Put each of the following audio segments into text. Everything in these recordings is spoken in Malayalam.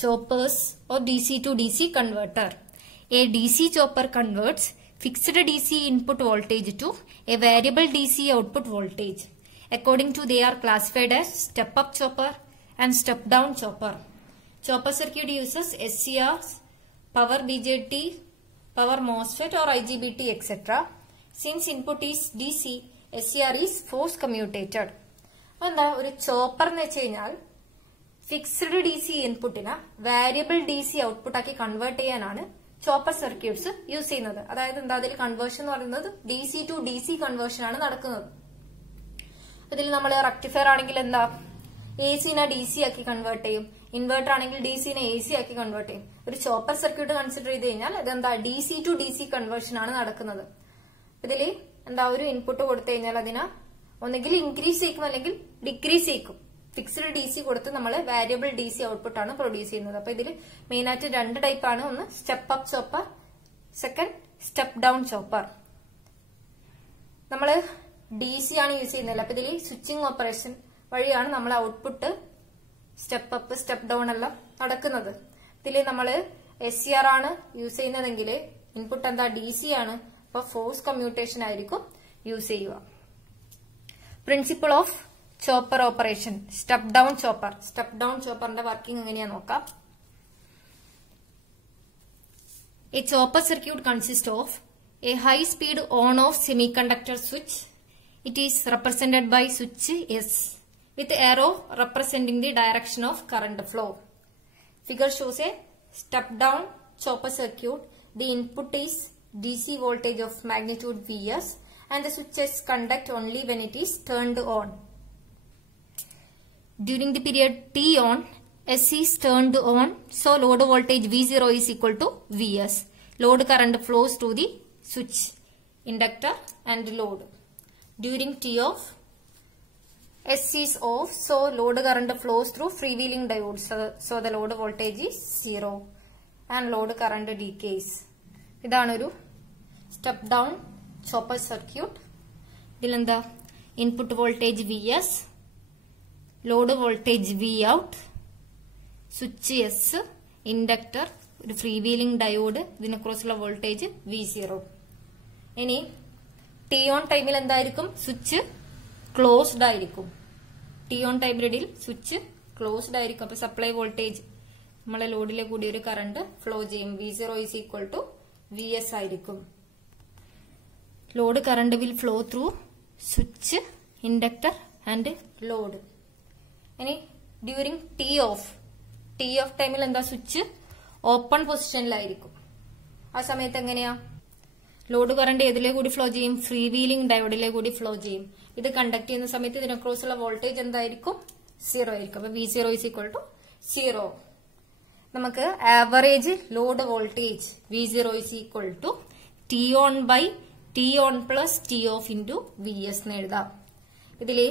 choppers or DC to DC converter. A DC chopper converts fixed DC input voltage to a variable DC output voltage. According to they are classified as step-up chopper and step-down chopper. Chopper circuit uses SCRs, power BJT, power MOSFET or IGBT etc. Since input is DC, SCR is force commutated. എന്താ ഒരു ചോപ്പർ എന്ന് വെച്ച് കഴിഞ്ഞാൽ ഫിക്സ്ഡ് ഡി സി ഇൻപുട്ടിനെ വേരിയബിൾ ഡി സി ഔട്ട്പുട്ട് ആക്കി കൺവേർട്ട് ചെയ്യാനാണ് ചോപ്പർ സർക്യൂട്ട്സ് യൂസ് ചെയ്യുന്നത്. അതായത് എന്താ അതിൽ കൺവേർഷൻ എന്ന് പറയുന്നത് D C to D C conversion ആണ് നടക്കുന്നത്. ഇതിൽ നമ്മൾ റെക്ടിഫയർ ആണെങ്കിൽ എന്താ എ സിനെ ഡി സി ആക്കി കൺവേർട്ട് ചെയ്യും, ഇൻവേർട്ടർ ആണെങ്കിൽ ഡി സിനെ എ സി ആക്കി കൺവേർട്ട് ചെയ്യും. ഒരു ചോപ്പർ സർക്യൂട്ട് കൺസിഡർ ചെയ്ത് കഴിഞ്ഞാൽ ഇതെന്താ D C to D C conversion ആണ് നടക്കുന്നത്. ഇതിൽ എന്താ ഒരു ഇൻപുട്ട് കൊടുത്തു കഴിഞ്ഞാൽ അതിനെ ഒന്നുകിൽ ഇൻക്രീസ് ചെയ്യിക്കും അല്ലെങ്കിൽ ഡിക്രീസ് ചെയ്യിക്കും. ഫിക്സ്ഡ് ഡി സി കൊടുത്ത് നമ്മൾ വാരിയബിൾ ഡി സി ഔട്ട്പുട്ട് ആണ് പ്രൊഡ്യൂസ് ചെയ്യുന്നത്. അപ്പൊ ഇതിൽ മെയിൻ ആയിട്ട് രണ്ട് ടൈപ്പ് ആണ്. ഒന്ന് step up chopper, second step down chopper. നമ്മള് ഡി സി ആണ് യൂസ് ചെയ്യുന്നത്. അപ്പൊ ഇതിൽ സ്വിച്ചിങ് ഓപ്പറേഷൻ വഴിയാണ് നമ്മൾ output step up step down എല്ലാം നടക്കുന്നത്. ഇതിൽ നമ്മള് SCR ആണ് യൂസ് ചെയ്യുന്നതെങ്കിൽ ഇൻപുട്ട് എന്താ ഡി സി ആണ്. അപ്പൊ ഫോഴ്സ് കമ്മ്യൂട്ടേഷൻ ആയിരിക്കും യൂസ് ചെയ്യുക. Principle of chopper operation, step down chopper. Step down ചോപ്പറിന്റെ വർക്കിംഗ് എങ്ങനെയാ നോക്കാം. A chopper circuit consist of a high speed on off semiconductor switch. It is represented by switch S with arrow representing the direction of current flow. Figure shows a step down chopper circuit. The input is DC voltage of magnitude Vs and the switches conduct only when it is turned on. During the period T on, S is turned on, so load voltage V0 is equal to Vs. Load current flows to the switch, inductor and load. During T off, S is off, so load current flows through freewheeling diodes, so the load voltage is 0 and load current decays. ഇതാണ് ഒരു സ്റ്റെപ്പ് ഡൗൺ ചോപ്പർ സർക്യൂട്ട്. ഇതിലെന്താ input voltage Vs, load voltage Vout, switch S, inductor, ഒരു ഫ്രീ വീലിംഗ് ഡയോഡ്, ഇതിനെ ക്രോസുള്ള വോൾട്ടേജ് V0. ഇനി ടി ഓൺ ടൈമിൽ എന്തായിരിക്കും? സ്വിച്ച് ക്ലോസ്ഡ് ആയിരിക്കും. ടി ഓൺ ടൈം പീരീഡിൽ സ്വിച്ച് ക്ലോസ്ഡ് ആയിരിക്കും. അപ്പൊ സപ്ലൈ വോൾട്ടേജ് നമ്മളെ ലോഡിലെ കൂടി ഒരു കറണ്ട് ഫ്ലോ ചെയ്യും. V0 is equal to Vs ആയിരിക്കും. Load current will flow through switch, inductor and load. ഇനി ഡ്യൂറിംഗ് ടി ഓഫ് ടൈമിൽ എന്താ സ്വിച്ച് ഓപ്പൺ പൊസിഷനിലായിരിക്കും. ആ സമയത്ത് എങ്ങനെയാ ലോഡ് കറണ്ട് ഏതിലെ കൂടി ഫ്ലോ ചെയ്യും? ഫ്രീ വീലിംഗ് ഡയോഡിലെ കൂടി ഫ്ലോ ചെയ്യും. ഇത് കണ്ടക്ട് ചെയ്യുന്ന സമയത്ത് ഇതിനെ ക്രോസുള്ള വോൾട്ടേജ് എന്തായിരിക്കും? 0 ആയിരിക്കും. അപ്പൊ V0 is equal to 0. നമുക്ക് average load voltage V0 is equal to T on by T on plus T off into Vs എന്ന് എഴുതാം. ഇതില്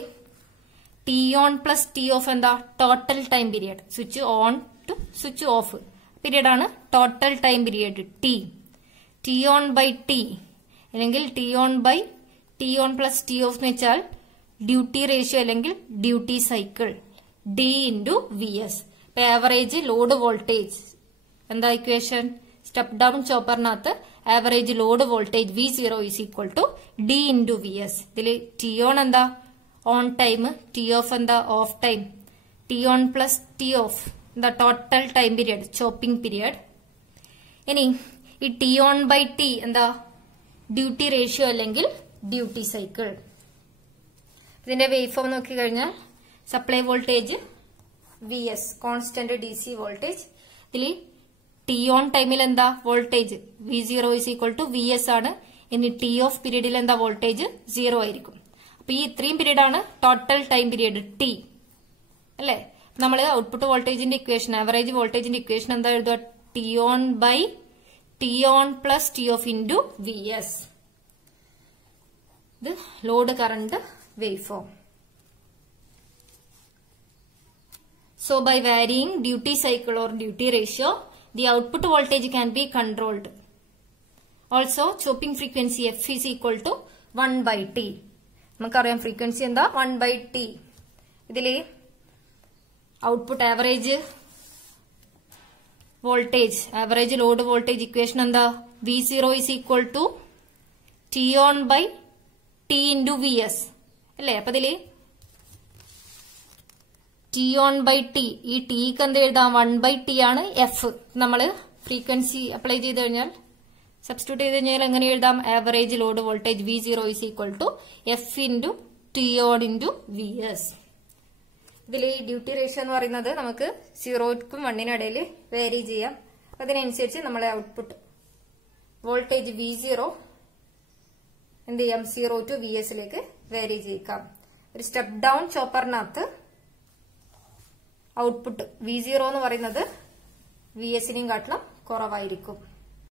T on plus T off എന്താ? Total time period. Switch on to switch off period ആണ് total time period T. T on by T അല്ലെങ്കിൽ T on by T on plus T off എന്ന് വെച്ചാൽ ഡ്യൂട്ടി റേഷ്യോ അല്ലെങ്കിൽ duty cycle D into Vs. ഇപ്പൊ ആവറേജ് ലോഡ് വോൾട്ടേജ് എന്താ ഇക്വേഷൻ? സ്റ്റെപ്പ് ഡൗൺ ചോപ്പറിനകത്ത് average load voltage V0 is equal to D into Vs. ഇതില് T on എന്താ? On time. T off എന്താ? Of time. T on plus T off എന്താ? Total time period, chopping period. ഇനി ഈ T on by T എന്താ? ഡ്യൂട്ടി റേഷ്യോ അല്ലെങ്കിൽ ഡ്യൂട്ടി സൈക്കിൾ. ഇതിന്റെ വേവ് ഫോം നോക്കി കഴിഞ്ഞാൽ supply voltage Vs, constant DC voltage. ഇതിൽ T ഓൺ ടൈമിൽ എന്താ voltage? V0 is equal to Vs ആണ്. ഇനി T ഓഫ് പീരീഡിൽ എന്താ വോൾട്ടേജ്? 0 ആയിരിക്കും. അപ്പൊ ഈ ഇത്രയും പീരീഡ് ആണ് ടോട്ടൽ ടൈം പീരീഡ് T അല്ലെ. നമ്മൾ ഔട്ട്പുട്ട് വോൾട്ടേജിന്റെ ഇക്വേഷൻ, ആവറേജ് വോൾട്ടേജിന്റെ ഇക്വേഷൻ എന്താ എഴുതുക? T on by T on plus T off into Vs. ഇത് load current waveform. So by varying duty cycle or duty ratio, the output voltage can be controlled. Also, chopping frequency F is equal to 1 by T. നമുക്കറിയാം ഫ്രീക്വൻസി എന്താ? 1 by T. ഇതില് output average voltage average load voltage equation എന്താ? V0 is equal to T on by T into V S അല്ലേ? അപ്പൊ ഇതില് ടി ഓൺ ബൈ ടി, ഈ ടിക്ക് എന്ത് എഴുതാം? 1/t ആണ് എഫ്. നമ്മള് ഫ്രീക്വൻസി അപ്ലൈ ചെയ്ത് കഴിഞ്ഞാൽ, സബ്സ്റ്റിറ്റ്യൂട്ട് ചെയ്ത് കഴിഞ്ഞാൽ എങ്ങനെ എഴുതാം? Average load voltage V0 is equal to F into T on into V S. ഇതിൽ ഈ ഡ്യൂട്ടി റേഷ്യോ എന്ന് പറയുന്നത് നമുക്ക് 0ക്കും 1നും ഇടയിൽ വേരി ചെയ്യാം. അതിനനുസരിച്ച് നമ്മളെ ഔട്ട്പുട്ട് വോൾട്ടേജ് V0 എന്ത് ചെയ്യാം? 0 to VS വേരി ചെയ്യിക്കാം. ഒരു സ്റ്റെപ്പ് ഡൗൺ ചോപ്പറിനകത്ത് ഔട്ട്പുട്ട് V0 എന്ന് പറയുന്നത് VS-നെയും കാട്ടിലും കുറവായിരിക്കും.